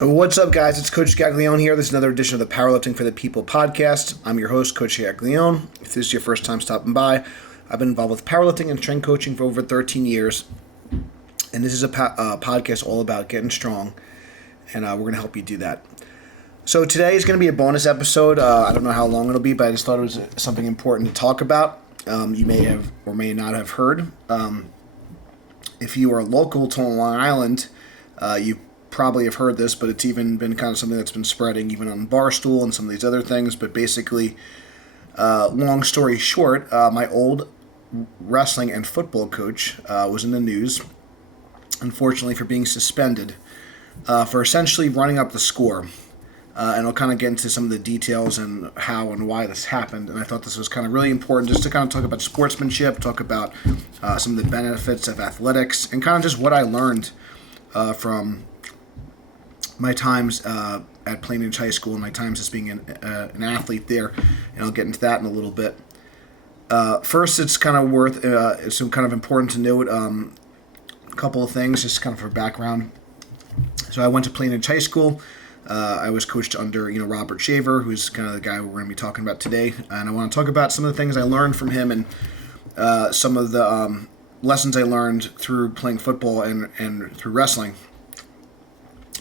What's up, guys? It's Coach Gaglione here. This is another edition of the Powerlifting for the People podcast. I'm your host, Coach Gaglione. If this is your first time stopping by, I've been involved with powerlifting and strength coaching for over 13 years. And this is a podcast all about getting strong, and we're going to help you do that. So today is going to be a bonus episode. I don't know how long it'll be, but I just thought it was something important to talk about. You may have or may not have heard. If you are local to Long Island, you probably have heard this, but it's even been kind of something that's been spreading even on Barstool and some of these other things. But basically, long story short, my old wrestling and football coach was in the news, unfortunately, for being suspended for essentially running up the score. And I'll kind of get into some of the details and how and why this happened. And I thought this was kind of really important just to kind of talk about sportsmanship, talk about some of the benefits of athletics, and kind of just what I learned from my times at Plainridge High School and my times as being an athlete there, and I'll get into that in a little bit. First, it's kind of it's kind of important to note a couple of things, just kind of for background. So I went to Plainridge High School. I was coached under Robert Shaver, who's kind of the guy we're going to be talking about today, and I want to talk about some of the things I learned from him and some of the lessons I learned through playing football and through wrestling.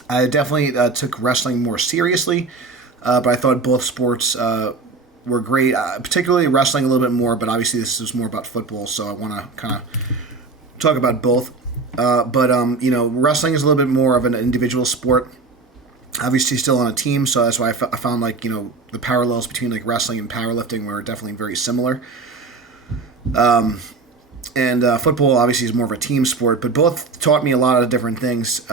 I definitely took wrestling more seriously, but I thought both sports were great, particularly wrestling a little bit more, but obviously this is more about football, so I want to kind of talk about both. But wrestling is a little bit more of an individual sport, obviously still on a team, so that's why I found the parallels between wrestling and powerlifting were definitely very similar. And football obviously is more of a team sport, but both taught me a lot of different things.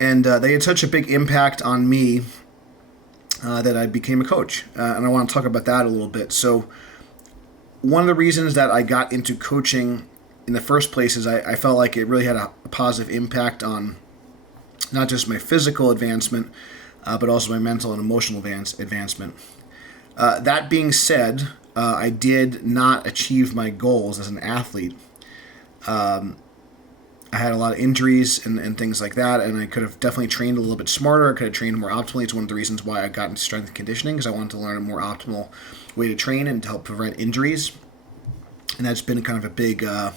And they had such a big impact on me that I became a coach. And I want to talk about that a little bit. So one of the reasons that I got into coaching in the first place is I felt like it really had a positive impact on not just my physical advancement, but also my mental and emotional advancement. That being said, I did not achieve my goals as an athlete. I had a lot of injuries and things like that, and I could have definitely trained a little bit smarter. I could have trained more optimally. It's one of the reasons why I got into strength and conditioning, because I wanted to learn a more optimal way to train and to help prevent injuries. And that's been kind of a big kind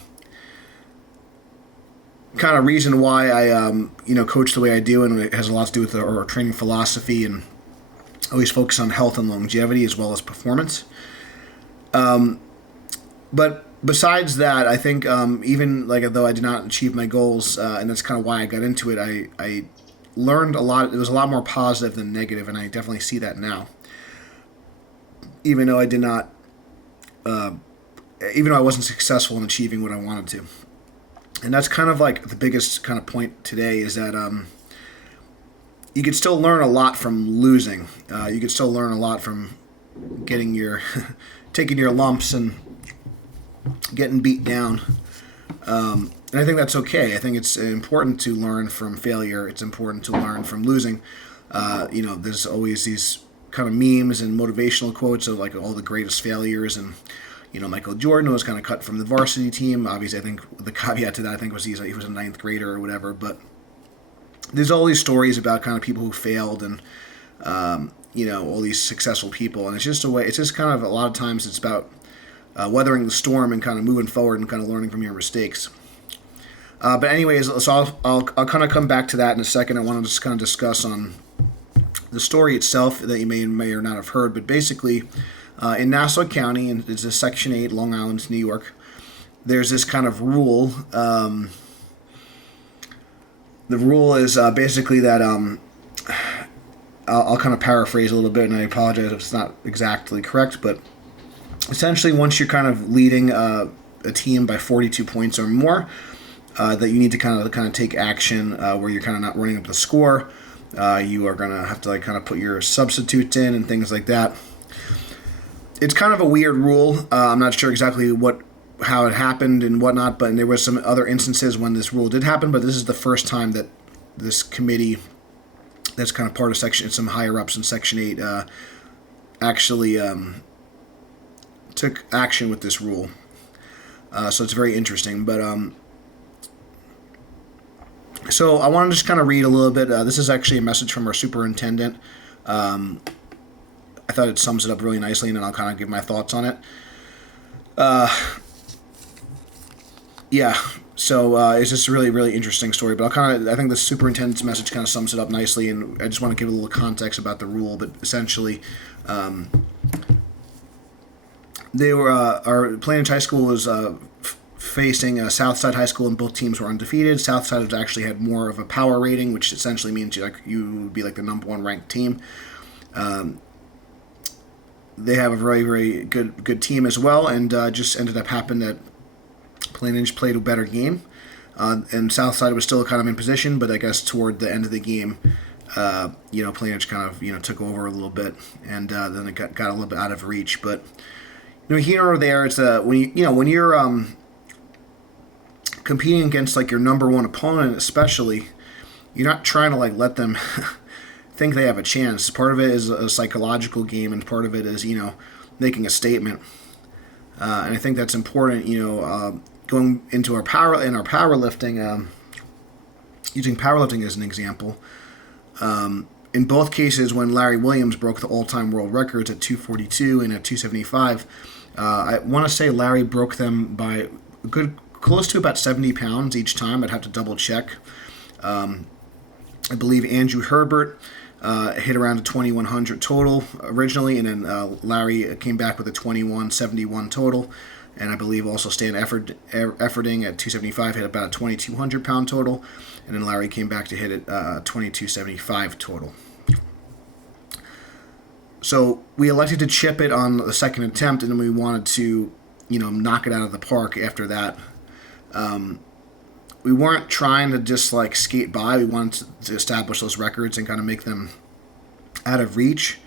of reason why I coach the way I do, and it has a lot to do with our training philosophy and always focus on health and longevity as well as performance. But besides that, I think even though I did not achieve my goals, and that's kind of why I got into it, I learned a lot. It was a lot more positive than negative, and I definitely see that now. Even though I did not, even though I wasn't successful in achieving what I wanted to, and that's kind of the biggest kind of point today is that you could still learn a lot from losing. You could still learn a lot from getting taking your lumps and getting beat down. And I think that's okay. I think it's important to learn from failure. It's important to learn from losing. There's always these kind of memes and motivational quotes of all the greatest failures. And, Michael Jordan was kind of cut from the varsity team. Obviously, I think the caveat to that, I think, was he was a ninth grader or whatever. But there's all these stories about kind of people who failed and, all these successful people. And it's just kind of a lot of times it's about weathering the storm and kind of moving forward and kind of learning from your mistakes. But anyways, so I'll kind of come back to that in a second. I want to just kind of discuss on the story itself that you may or not have heard. But basically, in Nassau County, and it's a Section 8, Long Island, New York, there's this kind of rule. The rule is basically that I'll kind of paraphrase a little bit, and I apologize if it's not exactly correct, but essentially, once you're kind of leading a team by 42 points or more, that you need to kind of take action where you're kind of not running up the score. You are going to have to kind of put your substitutes in and things like that. It's kind of a weird rule. I'm not sure exactly how it happened and whatnot, but there was some other instances when this rule did happen. But this is the first time that this committee, that's kind of part of some higher ups in Section 8, actually took action with this rule. So it's very interesting. But So I want to just kind of read a little bit. This is actually a message from our superintendent. I thought it sums it up really nicely, and then I'll kind of give my thoughts on it. Yeah, so it's just a really, really interesting story. But I think the superintendent's message kind of sums it up nicely, and I just want to give a little context about the rule. But essentially, they were our Plainridge High School was facing Southside High School, and both teams were undefeated. Southside has actually had more of a power rating, which essentially means you would be like the number one ranked team. They have a very, very good team as well, and just ended up happening that Plainridge played a better game, and Southside was still kind of in position, but I guess toward the end of the game, Plainridge kind of took over a little bit, and then it got a little bit out of reach. But here or there, it's when you're competing against like your number one opponent, especially, you're not trying to like let them think they have a chance. Part of it is a psychological game, and part of it is making a statement. And I think that's important. Going into our powerlifting, using powerlifting as an example. In both cases, when Larry Williams broke the all-time world records at 242 and at 275, I want to say Larry broke them by a good close to about 70 pounds each time. I'd have to double check. I believe Andrew Herbert hit around a 2100 total originally, and then Larry came back with a 2171 total, and I believe also Stan Efforting at 275 hit about a 2200 pound total, and then Larry came back to hit it 2275 total. So we elected to chip it on the second attempt, and then we wanted to knock it out of the park after that. We weren't trying to just like skate by. We wanted to establish those records and kind of make them out of reach.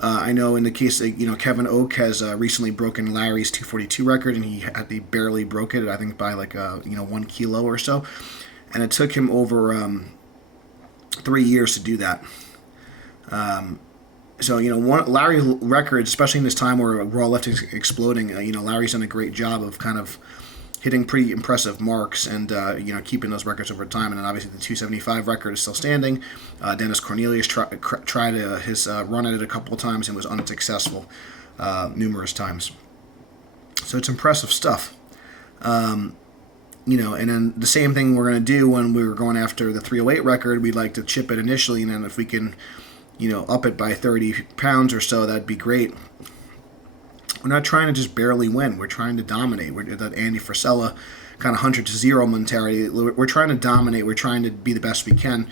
I know in the case that Kevin Oak has recently broken Larry's 242 record, and he barely broke it. I think by like 1 kilo or so, and it took him over 3 years to do that. Larry's records, especially in this time where raw lifting is exploding, Larry's done a great job of kind of hitting pretty impressive marks and keeping those records over time. And then obviously the 275 record is still standing. Dennis Cornelius tried his run at it a couple of times and was unsuccessful numerous times. So it's impressive stuff. And then the same thing we're going to do when we were going after the 308 record. We'd like to chip it initially, and then if we can up it by 30 pounds or so, that'd be great. We're not trying to just barely win. We're trying to dominate. We're that Andy Frisella kind of 100-0 mentality. We're trying to dominate. We're trying to be the best we can.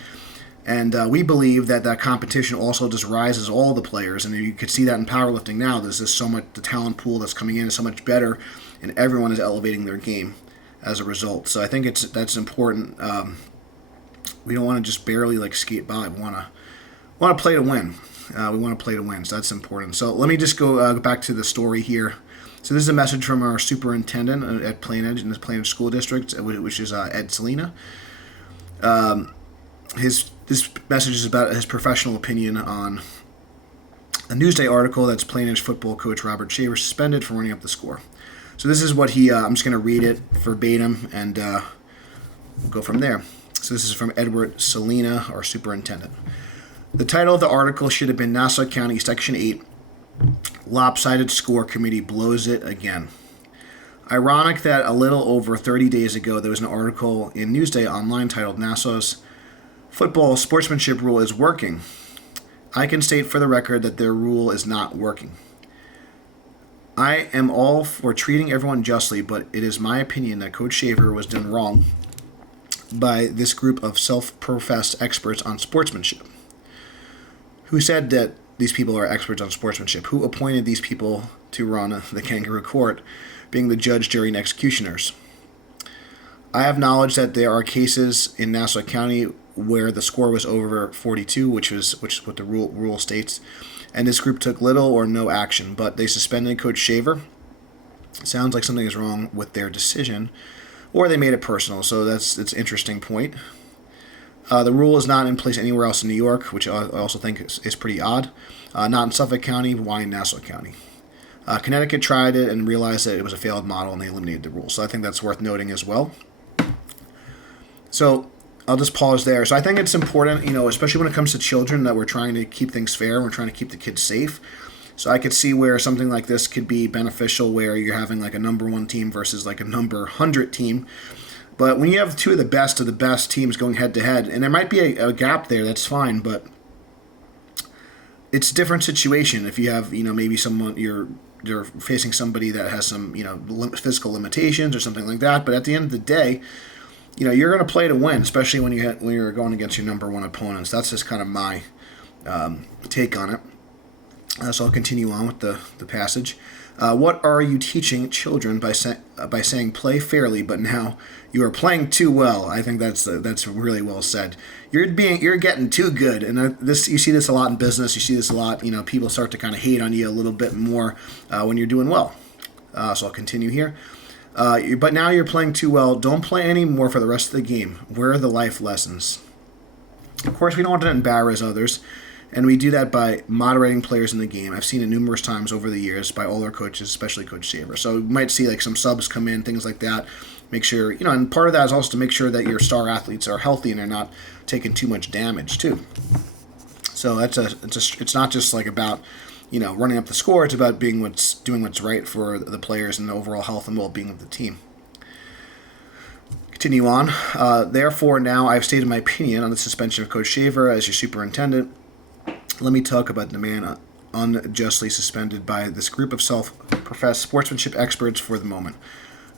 And we believe that competition also just rises all the players. And you could see that in powerlifting now. There's just so much, the talent pool that's coming in is so much better, and everyone is elevating their game as a result. So I think that's important. We don't want to just barely like skate by. We want to play to win. We want to play to win, so that's important. So let me just go back to the story here. So this is a message from our superintendent at Plainridge, in the Plainridge School District, which is Ed Salina. This message is about his professional opinion on a Newsday article that's Plainridge football coach Robert Shaver suspended for running up the score. So this is what I'm just going to read it verbatim, and we'll go from there. So this is from Edward Salina, our superintendent. The title of the article should have been Nassau County Section 8, Lopsided Score Committee Blows It Again. Ironic that a little over 30 days ago there was an article in Newsday Online titled Nassau's Football Sportsmanship Rule is Working. I can state for the record that their rule is not working. I am all for treating everyone justly, but it is my opinion that Coach Shaver was done wrong by this group of self-professed experts on sportsmanship. Who said that these people are experts on sportsmanship? Who appointed these people to run the kangaroo court, being the judge, jury, and executioners? I have knowledge that there are cases in Nassau County where the score was over 42, which is what the rule states, and this group took little or no action, but they suspended Coach Shaver. Sounds like something is wrong with their decision, or they made it personal. So it's an interesting point. The rule is not in place anywhere else in New York, which I also think is pretty odd. Not in Suffolk County, why in Nassau County? Connecticut tried it and realized that it was a failed model, and they eliminated the rule. So I think that's worth noting as well. So I'll just pause there. So I think it's important, especially when it comes to children, that we're trying to keep things fair. We're trying to keep the kids safe. So I could see where something like this could be beneficial, where you're having like a number 1 team versus like a number 100 team. But when you have two of the best teams going head to head, and there might be a gap there, that's fine. But it's a different situation if you have, maybe someone you're facing somebody that has some, physical limitations or something like that. But at the end of the day, you're going to play to win, especially when you're going against your number 1 opponents. That's just kind of my take on it. So I'll continue on with the passage. What are you teaching children by saying play fairly, but now you are playing too well? I think that's really well said. You're getting too good, and you see this a lot in business. You see this a lot. People start to kind of hate on you a little bit more when you're doing well. So I'll continue here. But now you're playing too well. Don't play anymore for the rest of the game. Where are the life lessons? Of course, we don't want to embarrass others. And we do that by moderating players in the game. I've seen it numerous times over the years by all our coaches, especially Coach Shaver. So you might see like some subs come in, things like that. Make sure, and part of that is also to make sure that your star athletes are healthy and they're not taking too much damage too. So it's not just like about, running up the score. It's about doing what's right for the players and the overall health and well-being of the team. Continue on. Therefore, now I've stated my opinion on the suspension of Coach Shaver as your superintendent. Let me talk about the man unjustly suspended by this group of self-professed sportsmanship experts for the moment.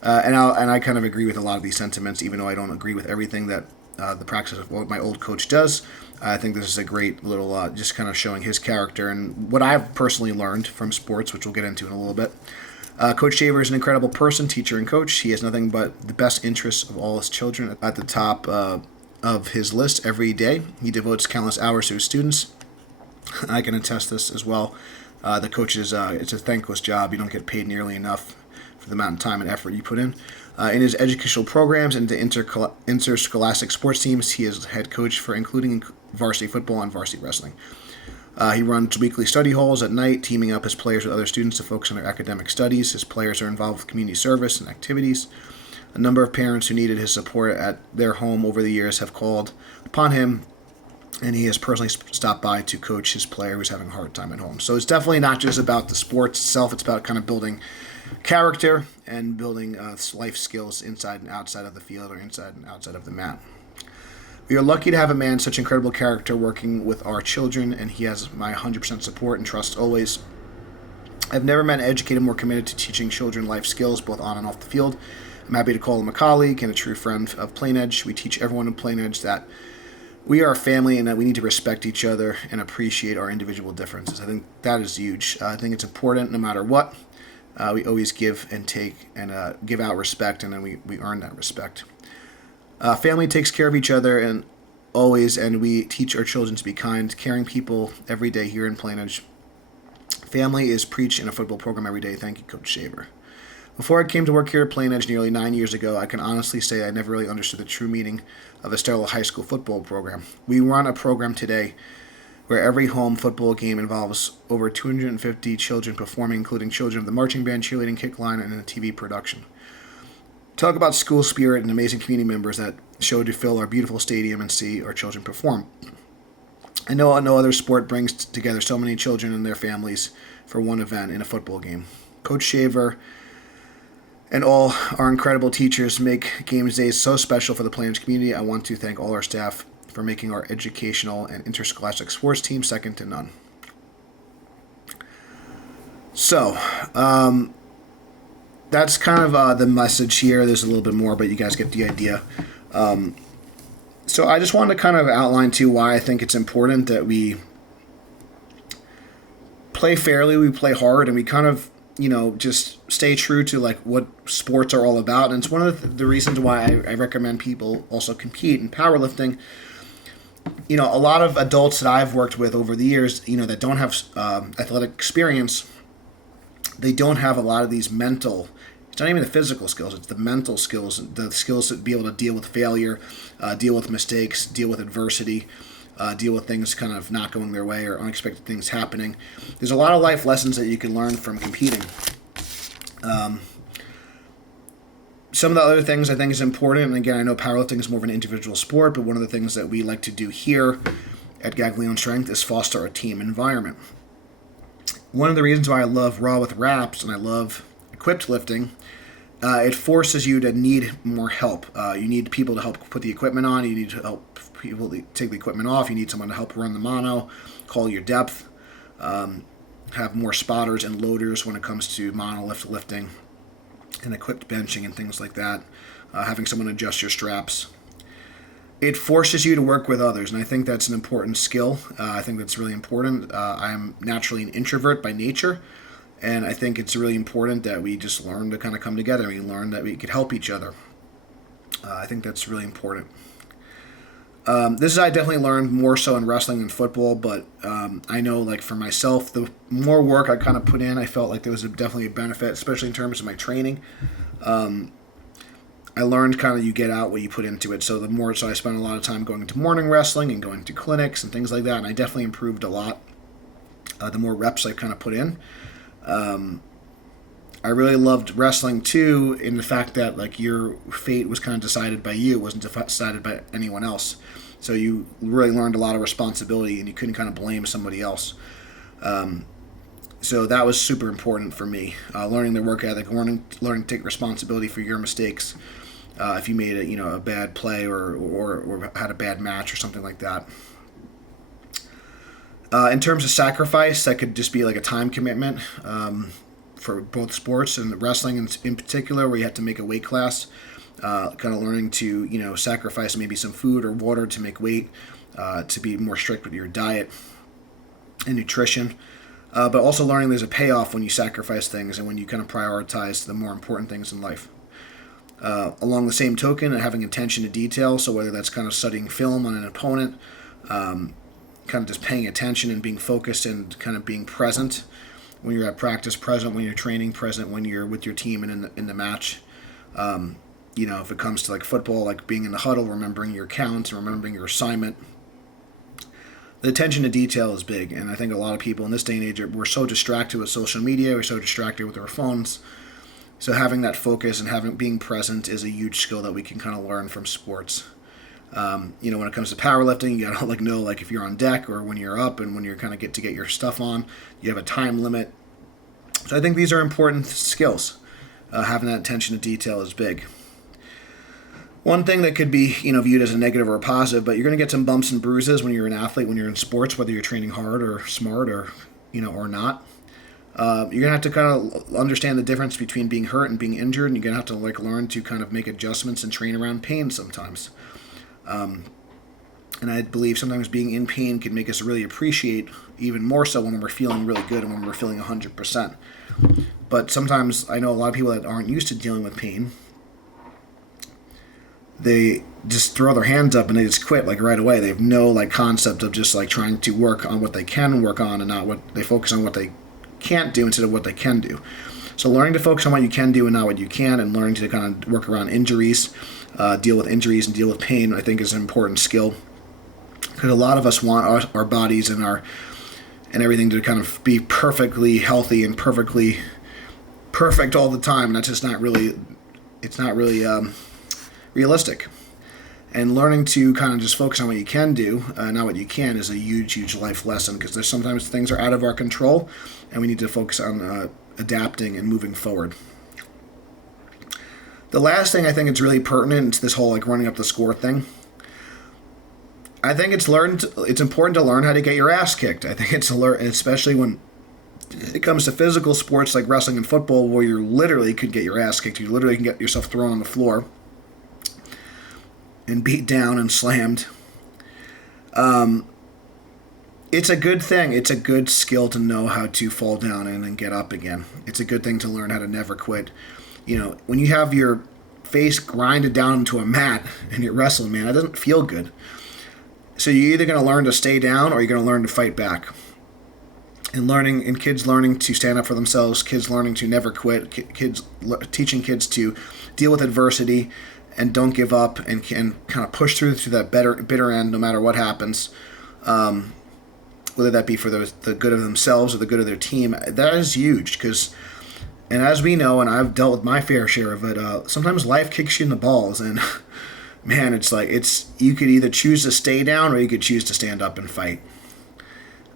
And I kind of agree with a lot of these sentiments, even though I don't agree with everything that the practice of what my old coach does. I think this is a great little, just kind of showing his character and what I've personally learned from sports, which we'll get into in a little bit. Coach Shaver is an incredible person, teacher, and coach. He has nothing but the best interests of all his children at the top of his list every day. He devotes countless hours to his students. I can attest this as well. The coaches, it's a thankless job. You don't get paid nearly enough for the amount of time and effort you put in. In his educational programs and the interscholastic sports teams, he is head coach for including varsity football and varsity wrestling. He runs weekly study halls at night, teaming up his players with other students to focus on their academic studies. His players are involved with community service and activities. A number of parents who needed his support at their home over the years have called upon him, and he has personally stopped by to coach his player who's having a hard time at home. So it's definitely not just about the sports itself. It's about kind of building character and building life skills inside and outside of the field or inside and outside of the mat. We are lucky to have a man such incredible character working with our children, and he has my 100% support and trust always. I've never met an educator more committed to teaching children life skills, both on and off the field. I'm happy to call him a colleague and a true friend of Plain Edge. We teach everyone in Plain Edge that we are a family and that we need to respect each other and appreciate our individual differences. I think that is huge. I think it's important no matter what. We always give and take and give out respect, and then we earn that respect. Family takes care of each other and we teach our children to be kind, caring people every day here in Plain Edge. Family is preached in a football program every day. Thank you, Coach Shaver. Before I came to work here at Plain Edge nearly 9 years ago, I can honestly say I never really understood the true meaning of a stellar high school football program. We run a program today where every home football game involves over 250 children performing, including children of the marching band, cheerleading, kick line, and a TV production. Talk about school spirit and amazing community members that show to fill our beautiful stadium and see our children perform. I know no other sport brings together so many children and their families for one event in a football game. Coach Shaver and all our incredible teachers make games days so special for the Plain Edge community. I want to thank all our staff for making our educational and interscholastic sports team second to none. So, that's kind of the message here. There's a little bit more, but you guys get the idea. So I just wanted to kind of outline, too, why I think it's important that we play fairly, we play hard, and we kind of, just stay true to like what sports are all about. And it's one of the reasons why I recommend people also compete in powerlifting. A lot of adults that I've worked with over the years, that don't have athletic experience, they don't have a lot of these mental, it's not even the physical skills, it's the mental skills, the skills to be able to deal with failure, deal with mistakes, deal with adversity, deal with things kind of not going their way or unexpected things happening. There's a lot of life lessons that you can learn from competing. Some of the other things I think is important, and again, I know powerlifting is more of an individual sport, but one of the things that we like to do here at Gaglione Strength is foster a team environment. One of the reasons why I love raw with wraps and I love equipped lifting, it forces you to need more help. You need people to help put the equipment on. You need to help people to take the equipment off. You need someone to help run the mono, call your depth, have more spotters and loaders when it comes to monolift lifting and equipped benching and things like that. Having someone adjust your straps. It forces you to work with others, and I think that's an important skill. I think that's really important. I am naturally an introvert by nature, and I think it's really important that we just learn to kind of come together. We learn that we could help each other. I think that's really important. This is I definitely learned more so in wrestling than football, but I know like for myself, the more work I kind of put in, I felt like there was definitely a benefit, especially in terms of my training. I learned kind of you get out what you put into it. So I spent a lot of time going to morning wrestling and going to clinics and things like that, and I definitely improved a lot. The more reps I kind of put in. I really loved wrestling too, in the fact that like your fate was kind of decided by you. It wasn't decided by anyone else. So you really learned a lot of responsibility, and you couldn't kind of blame somebody else. So that was super important for me. Learning the work ethic, learning to take responsibility for your mistakes. If you made a bad play or had a bad match or something like that. In terms of sacrifice, that could just be like a time commitment for both sports and wrestling in particular, where you have to make a weight class. Kind of learning to sacrifice maybe some food or water to make weight, to be more strict with your diet and nutrition. But also learning there's a payoff when you sacrifice things and when you kind of prioritize the more important things in life. Along the same token, having attention to detail, so whether that's kind of studying film on an opponent, kind of just paying attention and being focused and kind of being present when you're at practice, present when you're training, present when you're with your team and in the match. If it comes to like football, like being in the huddle, remembering your counts, remembering your assignment. The attention to detail is big, and I think a lot of people in this day and age, we're so distracted with social media, we're so distracted with our phones. So having that focus and being present is a huge skill that we can kind of learn from sports. When it comes to powerlifting, you gotta know if you're on deck or when you're up and when you're kind of get your stuff on, you have a time limit. So I think these are important skills. Having that attention to detail is big. One thing that could be viewed as a negative or a positive, but you're going to get some bumps and bruises when you're an athlete, when you're in sports, whether you're training hard or smart or not. You're going to have to kind of understand the difference between being hurt and being injured, and you're going to have to learn to kind of make adjustments and train around pain sometimes. And I believe sometimes being in pain can make us really appreciate even more so when we're feeling really good and when we're feeling 100%. But sometimes I know a lot of people that aren't used to dealing with pain, they just throw their hands up and they just quit right away. They have no concept of just trying to work on what they can work on and not what they focus on what they can't do instead of what they can do. So learning to focus on what you can do and not what you can, and learning to kind of work around injuries, deal with injuries and deal with pain, I think is an important skill. Because a lot of us want our bodies and everything to kind of be perfectly healthy and perfect all the time, and that's just not really realistic. And learning to kind of just focus on what you can do, not what you can, is a huge, huge life lesson, because there's sometimes things are out of our control, and we need to focus on adapting and moving forward. The last thing I think is really pertinent to this whole running up the score thing. I think it's important to learn how to get your ass kicked. I think especially when it comes to physical sports like wrestling and football, where you literally could get your ass kicked. You literally can get yourself thrown on the floor and beat down and slammed. It's a good thing. It's a good skill to know how to fall down and get up again. It's a good thing to learn how to never quit. When you have your face grinded down into a mat and you're wrestling, man, it doesn't feel good. So you're either going to learn to stay down or you're going to learn to fight back. And kids learning to stand up for themselves, kids learning to never quit, teaching kids to deal with adversity and don't give up and kind of push through to that bitter end no matter what happens, whether that be for the good of themselves or the good of their team. That is huge, because And as we know, and I've dealt with my fair share of it, sometimes life kicks you in the balls, and man, it's you could either choose to stay down or you could choose to stand up and fight.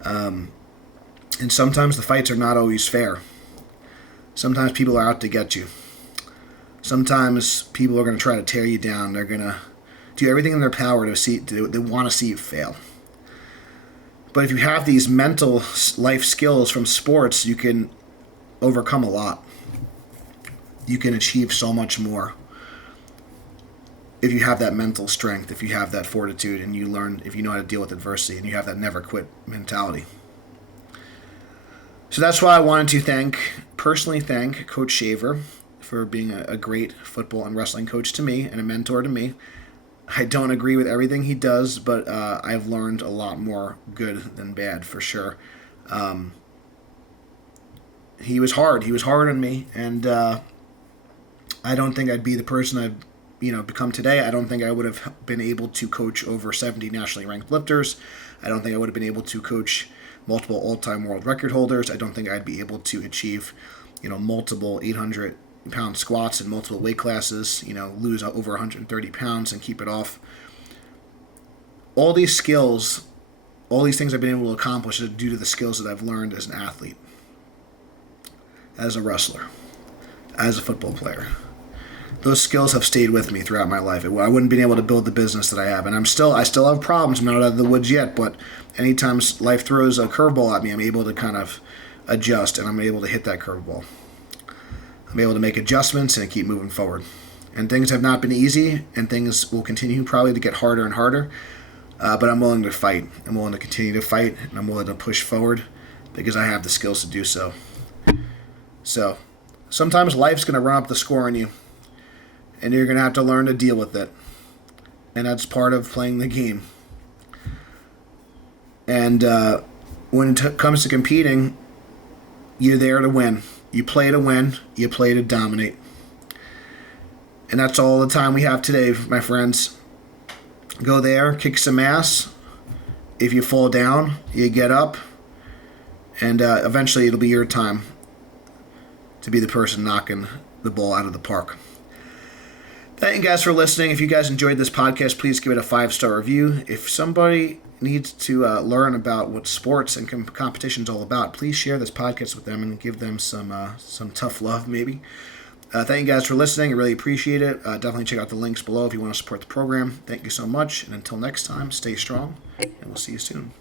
And sometimes the fights are not always fair. Sometimes people are out to get you. Sometimes people are going to try to tear you down. They're going to do everything in their power they want to see you fail. But if you have these mental life skills from sports, you can overcome a lot. You can achieve so much more if you have that mental strength, if you have that fortitude, and if you know how to deal with adversity, and you have that never quit mentality. So that's why I wanted to personally thank Coach Shaver for being a great football and wrestling coach to me and a mentor to me. I don't agree with everything he does, but I've learned a lot more good than bad for sure. He was hard. He was hard on me, and I don't think I'd be the person I've become today. I don't think I would have been able to coach over 70 nationally ranked lifters. I don't think I would have been able to coach multiple all-time world record holders. I don't think I'd be able to achieve, multiple 800-pound squats in multiple weight classes, lose over 130 pounds and keep it off. All these skills, all these things I've been able to accomplish are due to the skills that I've learned as an athlete, as a wrestler, as a football player. Those skills have stayed with me throughout my life. I wouldn't have been able to build the business that I have, and I still have problems. I'm not out of the woods yet, but anytime life throws a curveball at me, I'm able to kind of adjust, and I'm able to hit that curveball. I'm able to make adjustments and keep moving forward. And things have not been easy, and things will continue probably to get harder and harder, but I'm willing to fight. I'm willing to continue to fight, and I'm willing to push forward because I have the skills to do so. So sometimes life's going to run up the score on you, and you're going to have to learn to deal with it. And that's part of playing the game. And when it comes to competing, you're there to win. You play to win. You play to dominate. And that's all the time we have today, my friends. Go there, kick some ass. If you fall down, you get up. And eventually it'll be your time to be the person knocking the ball out of the park. Thank you guys for listening. If you guys enjoyed this podcast, please give it a 5-star review. If somebody needs to learn about what sports and competition is all about, please share this podcast with them and give them some tough love, maybe. Thank you guys for listening. I really appreciate it. Definitely check out the links below if you want to support the program. Thank you so much. And until next time, stay strong, and we'll see you soon.